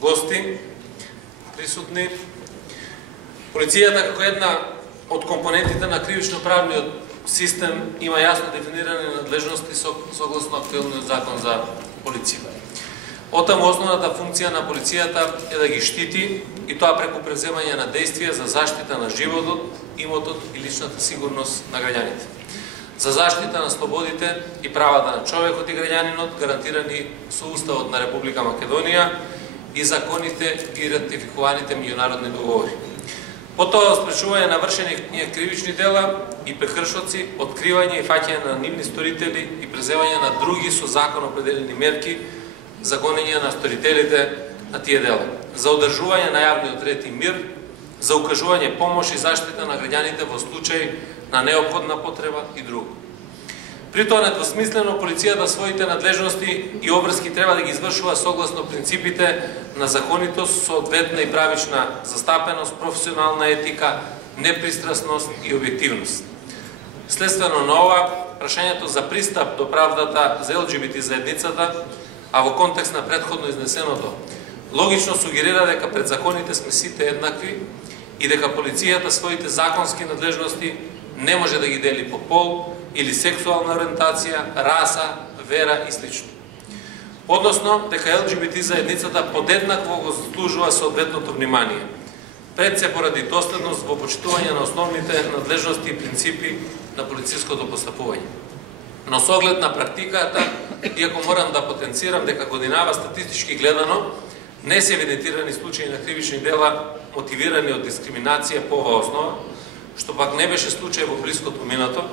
гости присутни. Полицијата како една од компонентите на кривично-правниот систем има јасно дефинирани надлежности согласно актуелниот закон за полиција. Оттаму основната функција на полицијата е да ги штити, и тоа преку преземање на действија за заштита на животот, имотот и личната сигурност на граѓаните. За заштита на слободите и правата на човекот и граѓанинот, гарантирани со Уставот на Република Македонија и законите и ратификуваните меѓународни договори. Потоа спречување на вршени кривични дела и прекршоци, откривање и фаќање на нивни сторители и преземање на други со закон определени мерки за гонење на сторителите на тие дела, за одржување на јавниот ред и мир, за укажување помош и заштита на граѓаните во случај на неопходна потреба и друго. При тоа недвосмислено полицијата своите надлежности и обврски треба да ги извршува согласно принципите на законитост, соодветна и правична застапеност, професионална етика, непристрасност и објективност. Следствено на ова, прашањето за пристап до правдата за ЛГБТ заедницата, а во контекст на претходно изнесеното, логично сугерира дека пред законите сме сите еднакви и дека полицијата своите законски надлежности не може да ги дели по пол или сексуална ориентација, раса, вера и слично. Односно, дека ЛГБТ заедницата подеднакво го заслужува соодветното внимание, пред се поради доследност во почитување на основните надлежности и принципи на полициското постапување. Но со оглед на практиката, иако морам да потенцирам дека годинава статистички гледано, не се евидентирани случаи на кривични дела мотивирани од дискриминација по оваа основа, што пак не беше случај во блиското минато.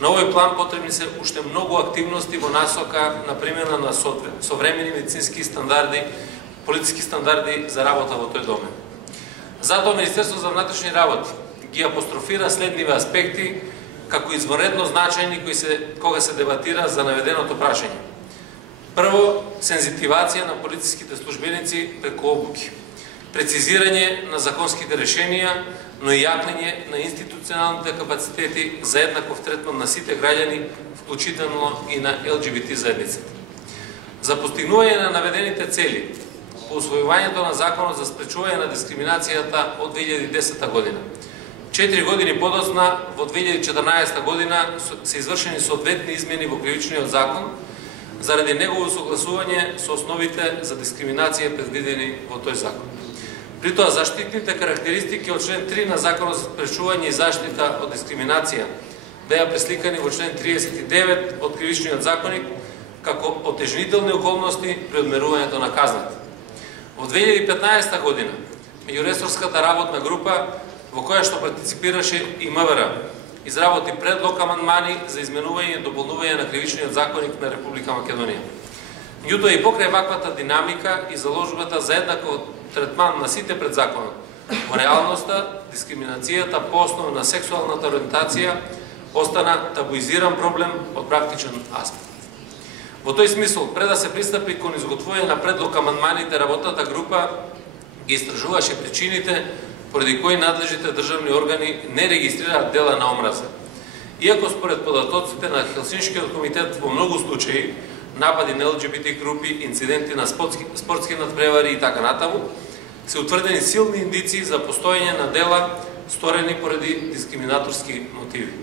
На овој план потребни се уште многу активности во насока на примена на современи медицински стандарди, полициски стандарди за работа во тој домен. Затоа Министерството за внатрешни работи ги апострофира следниве аспекти како извонредно значајни кога се дебатира за наведеното прашање. Прво, сензитивација на полициските службеници преку обуки, прецизирање на законските решенија, но и јакнење на институционалните капацитети за еднаков третман на сите граѓани, вклучително и на ЛГБТ заедницата. За постигнување на наведените цели, по усвојувањето на Законот за спречување на дискриминацијата од 2010 година, 4 години подоцна, во 2014 година, се извршени соодветни измени во Кривичниот закон, заради негово согласување со основите за дискриминација предвидени во тој закон. При тоа, заштитните карактеристики од член 3 на Законот за спречување и заштита од дискриминација беа пресликани во член 39 од Кривичниот законник како отежнителни околности при одмерувањето на казната. Во 2015 година, меѓуресорската работна група, во која што партиципираше и МВР, изработи предлог амандмани за изменување и дополнување на Кривичниот законник на Република Македонија. Меѓутоа и покрај ваквата динамика и заложбата за еднаков третман на сите пред законот, во реалноста дискриминацијата по основа на сексуалната ориентација остана табуизиран проблем од практичен аспект. Во тој смисол, пред да се пристапи кон изготвување на предлог амандманите, работната група ги истражуваше причините поради кои надлежните државни органи не регистрираат дела на омраза. Иако според податоците на Хелсиншкиот комитет во многу случаи, напади на ЛГБТ групи, инциденти на спортски надпревари и така натаму, се утврдени силни индици за постоење на дела сторени поради дискриминаторски мотиви.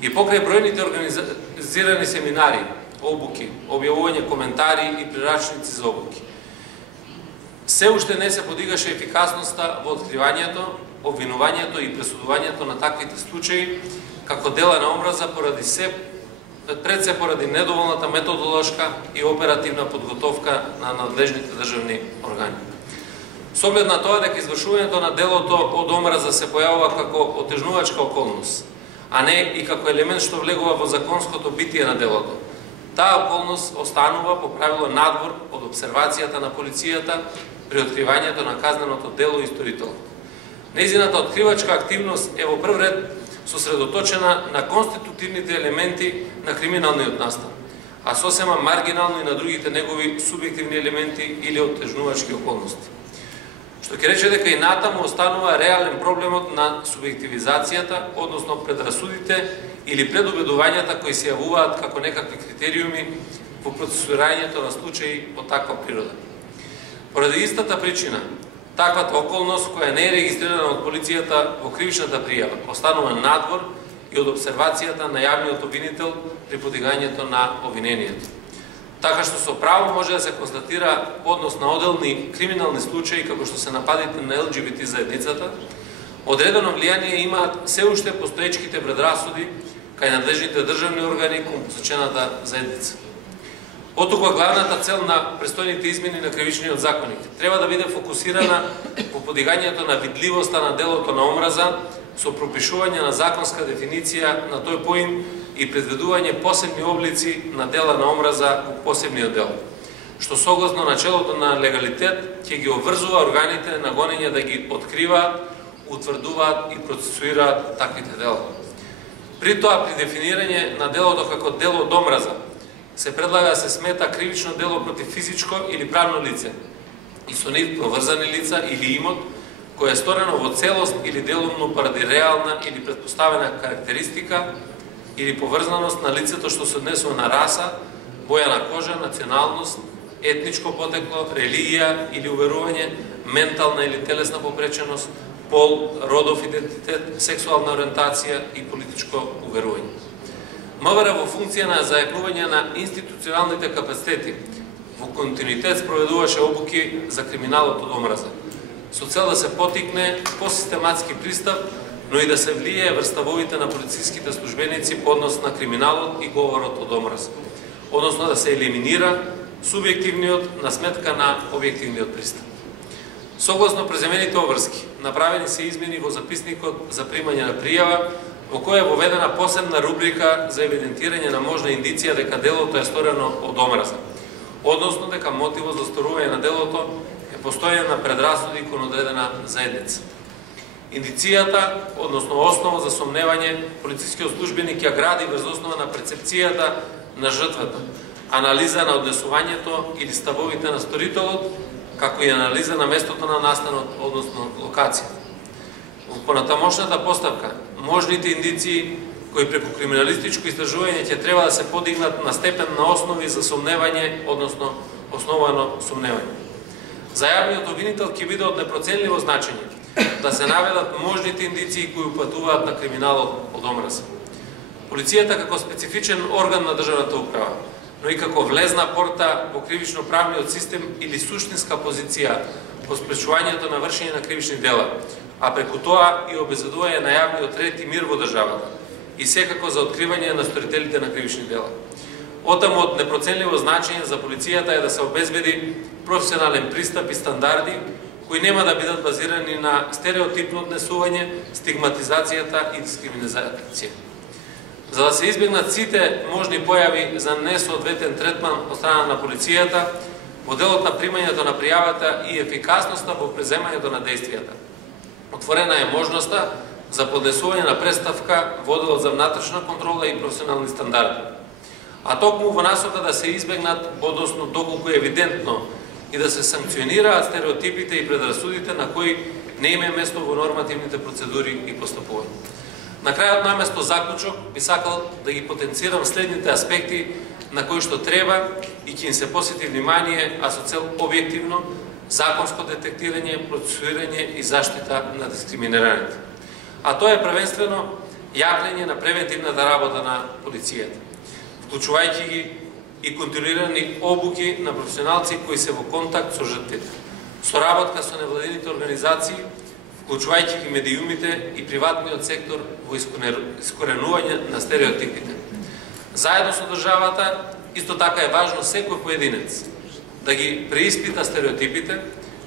И покрај бројните организирани семинари, обуки, објавување коментари и прирачници за обуки, се уште не се подигаше ефикасноста во откривањето, обвинувањето и пресудувањето на таквите случаи како дела на омраза пред се поради недоволната методолошка и оперативна подготовка на надлежните државни органи. Со оглед на тоа дека извршувањето на делото од омраза се појавува како отежнувачка околност, а не и како елемент што влегува во законското битие на делото, таа околност останува по правило надвор од обсервацијата на полицијата при откривањето на казненото дело и сторителот. Нејзината откривачка активност е во прв ред сосредоточена на конститутивните елементи на криминалниот настан, а сосема маргинално и на другите негови субјективни елементи или отежнувачки околности. Што ќе рече дека и натаму останува реален проблемот на субјективизацијата, односно предрасудите или предубедувањата кои се јавуваат како некакви критериуми во процесуирањето на случаи од таква природа. Поради истата причина, таквата околност која не е регистрирана од полицијата во кривичната пријава, останува надвор и од обсервацијата на јавниот обвинител при подигањето на обвинението. Така што со право може да се констатира однос на одделни криминални случаи како што се нападите на ЛГБТ заедницата, одредено влијание имаат се уште постоечките предрасуди кај надлежните државни органи кон посечената заедница. Оттука главната цел на престојните измени на кривичниот законник треба да биде фокусирана по подигањето на видливоста на делото на омраза со пропишување на законска дефиниција на тој поим и предвидување посебни облици на дела на омраза во посебниот дел, што согласно начелото на легалитет ќе ги обврзува органите на гонење да ги откриваат, утврдуваат и процесуираат таквите дела. При тоа, при дефинирање на делото како дело од омраза, се предлага да се смета кривично дело против физичко или правно лице и со нив поврзани лица или имот, кое е сторено во целост или делумно поради реална или предпоставена карактеристика или поврзаност на лицето што се однесува на раса, боја на кожа, националност, етничко потекло, религија или уверување, ментална или телесна попреченост, пол, родов идентитет, сексуална ориентација и политичко уверување. МВР во функција на зајакнување на институционалните капацитети во континуитет спроведуваше обуки за криминалот од омраза, со цел да се потикне посистематски пристап, но и да се влие врз ставовите на полициските службеници по однос на криминалот и говорот од омраза, односно да се елиминира субјективниот на сметка на објективниот пристап. Согласно преземените обврски, направени се измени во записникот за примање на пријава, во која е воведена посебна рубрика за евидентирање на можна индиција дека делото е сторено од омраза, односно дека мотивот за сторување на делото е постојање на предрасуди кон одредена заедница. Индицијата, односно основа за сомневање, полицискиот службеник ја гради врз основа на перцепцијата на жртвата, анализа на однесувањето или ставовите на сторителот, како и анализа на местото на настанот, односно локацијата. Во понатамошната поставка, можните индиции кои преку криминалистичко истражување ќе треба да се подигнат на степен на основи за сомневање, односно основано сомневање. За јавниот обвинител ќе биде од непроценливо значење да се наведат можните индиции кои упатуваат на криминалот од омраза. Полицијата како специфичен орган на државната управа, но и како влезна порта во кривично-правниот систем или суштинска позиција по спречувањето на вршење на кривични дела, а преку тоа и обезбедување на јавниот ред и мир во државата, и секако за откривање на сторителите на кривични дела. Отаму од непроценливо значење за полицијата е да се обезбеди професионален пристап и стандарди кои нема да бидат базирани на стереотипно однесување, стигматизацијата и дискриминација. За да се избегнат сите можни појави за несоодветен третман од страна на полицијата, во делот на примањето на пријавата и ефикасноста во преземањето на действијата, отворена е можноста за поднесување на представка во одделот за внатрешна контрола и професионални стандарди. А токму во насока да се избегнат, односно доколку е евидентно, и да се санкционираат стереотипите и предрасудите на кои не има место во нормативните процедури и постапувања. На крајот наместо заклучок би сакал да ги потенцирам следните аспекти на кои што треба и ќе им се посети внимание, а со цел објективно, законско детектирање, процесуирање и заштита на дискриминираните. А тоа е првенствено јавлење на превентивната работа на полицијата, вклучувајќи ги и контролирани обуки на професионалци кои се во контакт со жртвите, соработка со невладините организации, вклучувајќи ги медиумите и приватниот сектор во искоренување на стереотипите. Заедно со државата, исто така е важно секој поединец да ги преиспита стереотипите,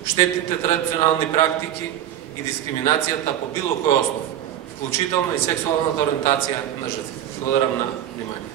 штетните традиционални практики и дискриминацијата по било кој основ, вклучително и сексуалната ориентација на жртвите. Благодарам на вниманието.